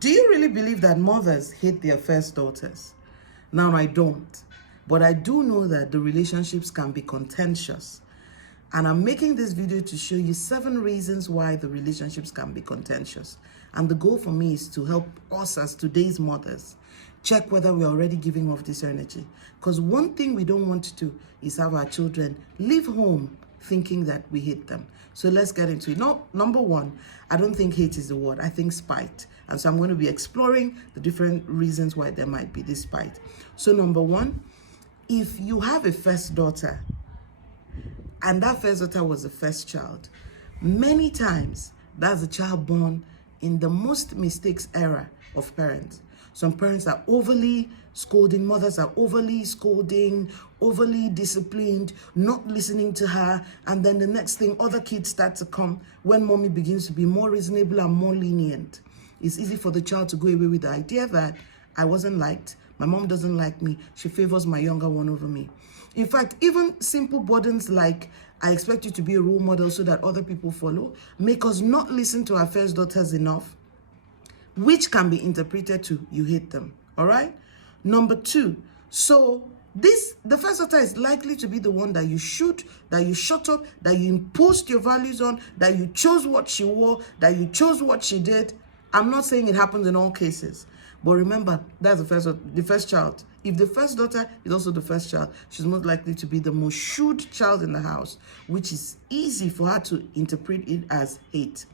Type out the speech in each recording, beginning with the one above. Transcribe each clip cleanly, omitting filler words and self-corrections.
Do you really believe that mothers hate their first daughters? Now, I don't. But I do know that the relationships can be contentious. And I'm making this video to show you 7 reasons why the relationships can be contentious. And the goal for me is to help us as today's mothers check whether we're already giving off this energy. Because one thing we don't want to do is have our children leave home thinking that we hate them. So let's get into it. No, number 1, I don't think hate is the word. I think spite. And so I'm going to be exploring the different reasons why there might be this spite. So number 1, if you have a first daughter, and that first daughter was the first child, many times that's a child born in the most mistakes era of parents. Some parents are overly scolding, mothers are overly scolding, overly disciplined, not listening to her, and then the next thing, other kids start to come when mommy begins to be more reasonable and more lenient. It's easy for the child to go away with the idea that I wasn't liked, my mom doesn't like me, she favors my younger one over me. In fact, even simple burdens like I expect you to be a role model so that other people follow make us not listen to our first daughters enough, which can be interpreted to you hate them. All right. Number 2, so the first daughter is likely to be the one that you shoot, that you shut up, that you imposed your values on, that you chose what she wore, that you chose what she did. I'm not saying it happens in all cases, but remember, that's the first child. If the first daughter is also the first child, she's most likely to be the most shooed child in the house, which is easy for her to interpret it as hate.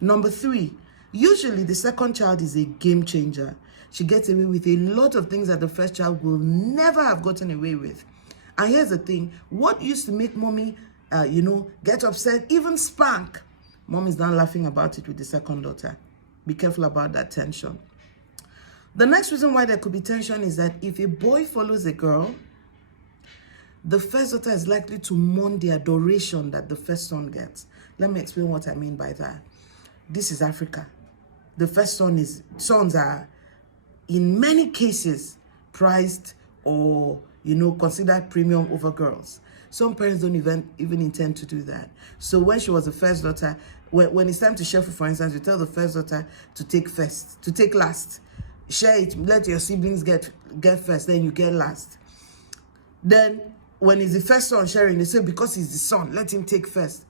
Number 3, usually the second child is a game changer. She gets away with a lot of things that the first child will never have gotten away with. And here's the thing, what used to make mommy, get upset, even spank, mom is now laughing about it with the second daughter. Be careful about that tension. The next reason why there could be tension is that if a boy follows a girl, the first daughter is likely to mourn the adoration that the first son gets. Let me explain what I mean by that. This is Africa. The first sons are in many cases prized or considered premium over girls. Some parents don't even intend to do that. So when she was the first daughter, when it's time to share food, for instance, you tell the first daughter to take last. Share it, let your siblings get first, then you get last. Then when it's the first son sharing, they say because he's the son, let him take first.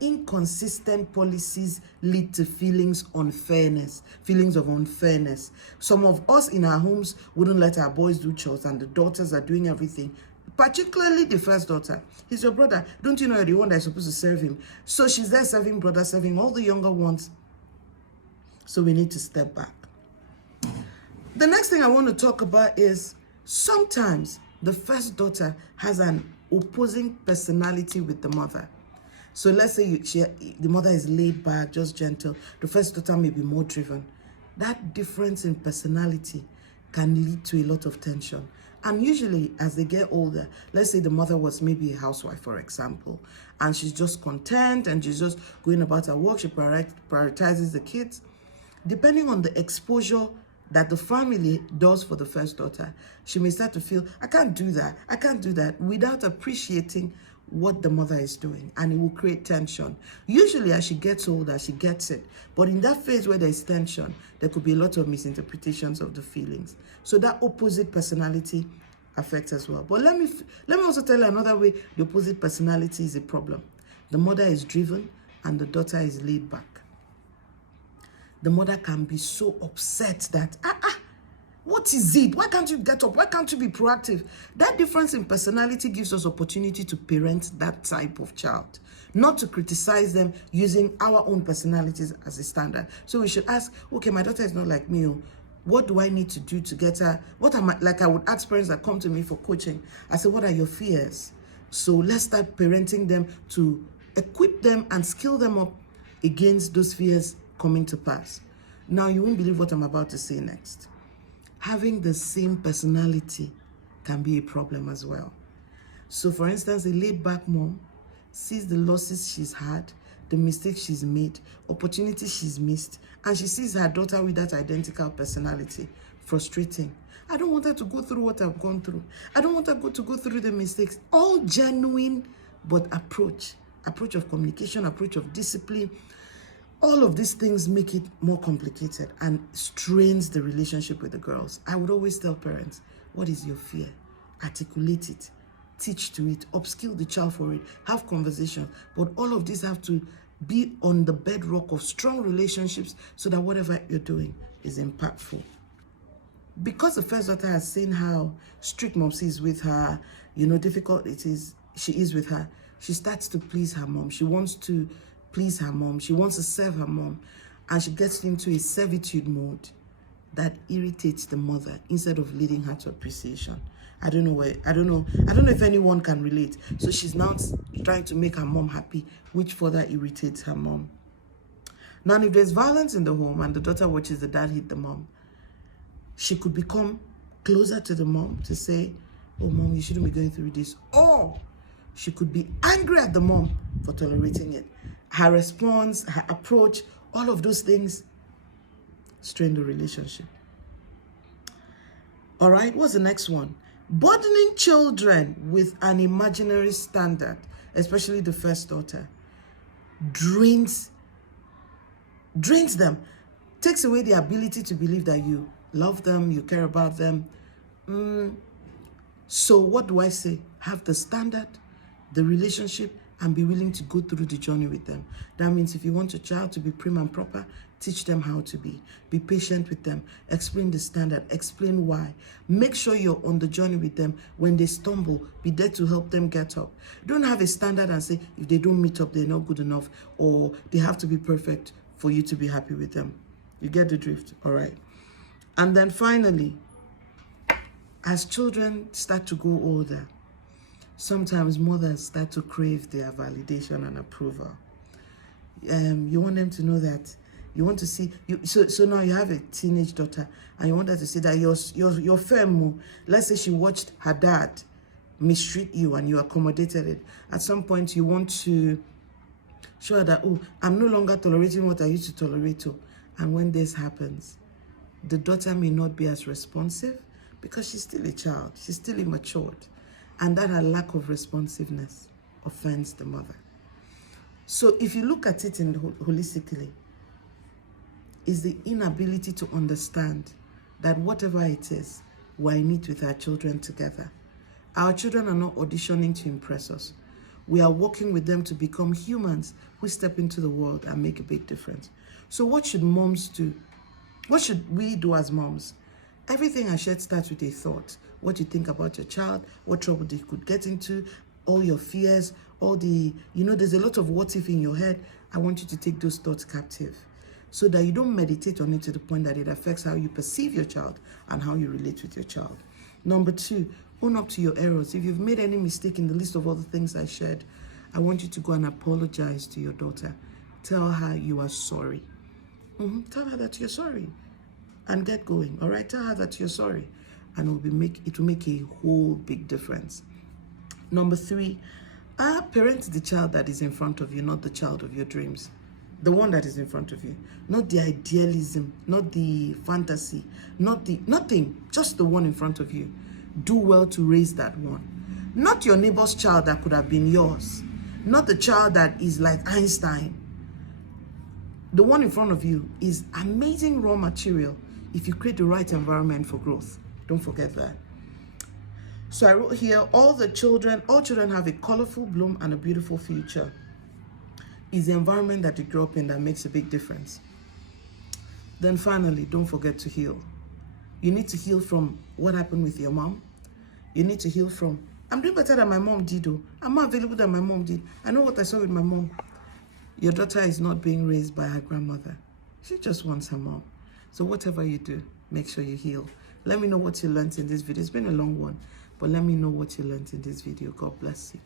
Inconsistent policies lead to feelings of unfairness. Some of us in our homes wouldn't let our boys do chores, and the daughters are doing everything, particularly the first daughter. He's your brother. Don't you know you're the one that's supposed to serve him? So she's there serving brother, serving all the younger ones. So we need to step back. The next thing I want to talk about is sometimes the first daughter has an opposing personality with the mother. So let's say the mother is laid back, just gentle. The first daughter may be more driven. That difference in personality can lead to a lot of tension. And usually as they get older, let's say the mother was maybe a housewife, for example, and she's just content and she's just going about her work. She prioritizes the kids. Depending on the exposure that the family does for the first daughter, she may start to feel, I can't do that, without appreciating what the mother is doing, and it will create tension. Usually as she gets older, she gets it, but in that phase where there's tension, there could be a lot of misinterpretations of the feelings. So that opposite personality affects as well. But let me also tell you another way the opposite personality is a problem. The mother is driven and the daughter is laid back. The mother can be so upset that, what is it? Why can't you get up? Why can't you be proactive? That difference in personality gives us opportunity to parent that type of child, not to criticize them using our own personalities as a standard. So we should ask, okay, my daughter is not like me. What do I need to do to get her? I would ask parents that come to me for coaching. I say, what are your fears? So let's start parenting them to equip them and skill them up against those fears coming to pass. Now, you won't believe what I'm about to say next. Having the same personality can be a problem as well. So, for instance, a laid-back mom sees the losses she's had, the mistakes she's made, opportunities she's missed, and she sees her daughter with that identical personality. Frustrating. I don't want her to go through what I've gone through. I don't want her to go through the mistakes. All genuine, but approach of communication, approach of discipline, All of these things make it more complicated and strains the relationship with the girls. I would always tell parents, what is your fear? Articulate it, teach to it, upskill the child for it, have conversations. But all of these have to be on the bedrock of strong relationships so that whatever you're doing is impactful. Because the first daughter has seen how strict mom is with her, difficult she is with her, she starts to please her mom. She wants to please her mom. She wants to serve her mom. And she gets into a servitude mode that irritates the mother instead of leading her to appreciation. I don't know if anyone can relate. So she's now trying to make her mom happy, which further irritates her mom. Now, if there's violence in the home and the daughter watches the dad hit the mom, she could become closer to the mom to say, oh, mom, you shouldn't be going through this. Or she could be angry at the mom for tolerating it. Her response, her approach, all of those things strain the relationship. All right, what's the next one? Burdening children with an imaginary standard, especially the first daughter, drains them, takes away the ability to believe that you love them, you care about them. So what do I say? Have the standard, the relationship, and be willing to go through the journey with them. That means if you want your child to be prim and proper, teach them how to be. Be patient with them. Explain the standard. Explain why. Make sure you're on the journey with them. When they stumble, be there to help them get up. Don't have a standard and say, if they don't meet up, they're not good enough, or they have to be perfect for you to be happy with them. You get the drift, all right? And then finally, as children start to grow older, sometimes mothers start to crave their validation and approval. You want them to know that you want to see you. So now you have a teenage daughter, and you want her to see that you're firm. Let's say she watched her dad mistreat you, and you accommodated it. At some point, you want to show her that, oh, I'm no longer tolerating what I used to tolerate. And when this happens, the daughter may not be as responsive because she's still a child. She's still immature. And that her lack of responsiveness offends the mother. So if you look at it holistically, is the inability to understand that whatever it is, we're in it with our children together. Our children are not auditioning to impress us. We are working with them to become humans who step into the world and make a big difference. So what should moms do? What should we do as moms? Everything I shared starts with a thought. What you think about your child, what trouble they could get into, all your fears, all the, there's a lot of what if in your head. I want you to take those thoughts captive so that you don't meditate on it to the point that it affects how you perceive your child and how you relate with your child. Number 2, own up to your errors. If you've made any mistake in the list of all the things I shared, I want you to go and apologize to your daughter. Tell her you are sorry. Tell her that you're sorry. And get going, all right? Tell her that you're sorry, and it will make a whole big difference. Number 3, parent the child that is in front of you, not the child of your dreams. The one that is in front of you, not the idealism, not the fantasy, nothing, just the one in front of you. Do well to raise that one. Not your neighbor's child that could have been yours, not the child that is like Einstein. The one in front of you is amazing raw material if you create the right environment for growth. Don't forget that. So I wrote here, all children have a colorful bloom and a beautiful future. It's the environment that you grow up in that makes a big difference. Then finally, don't forget to heal. You need to heal from what happened with your mom. You need to heal from, I'm doing better than my mom did. I'm more available than my mom did. I know what I saw with my mom. Your daughter is not being raised by her grandmother. She just wants her mom. So whatever you do, make sure you heal. Let me know what you learned in this video. It's been a long one, but let me know what you learned in this video. God bless you.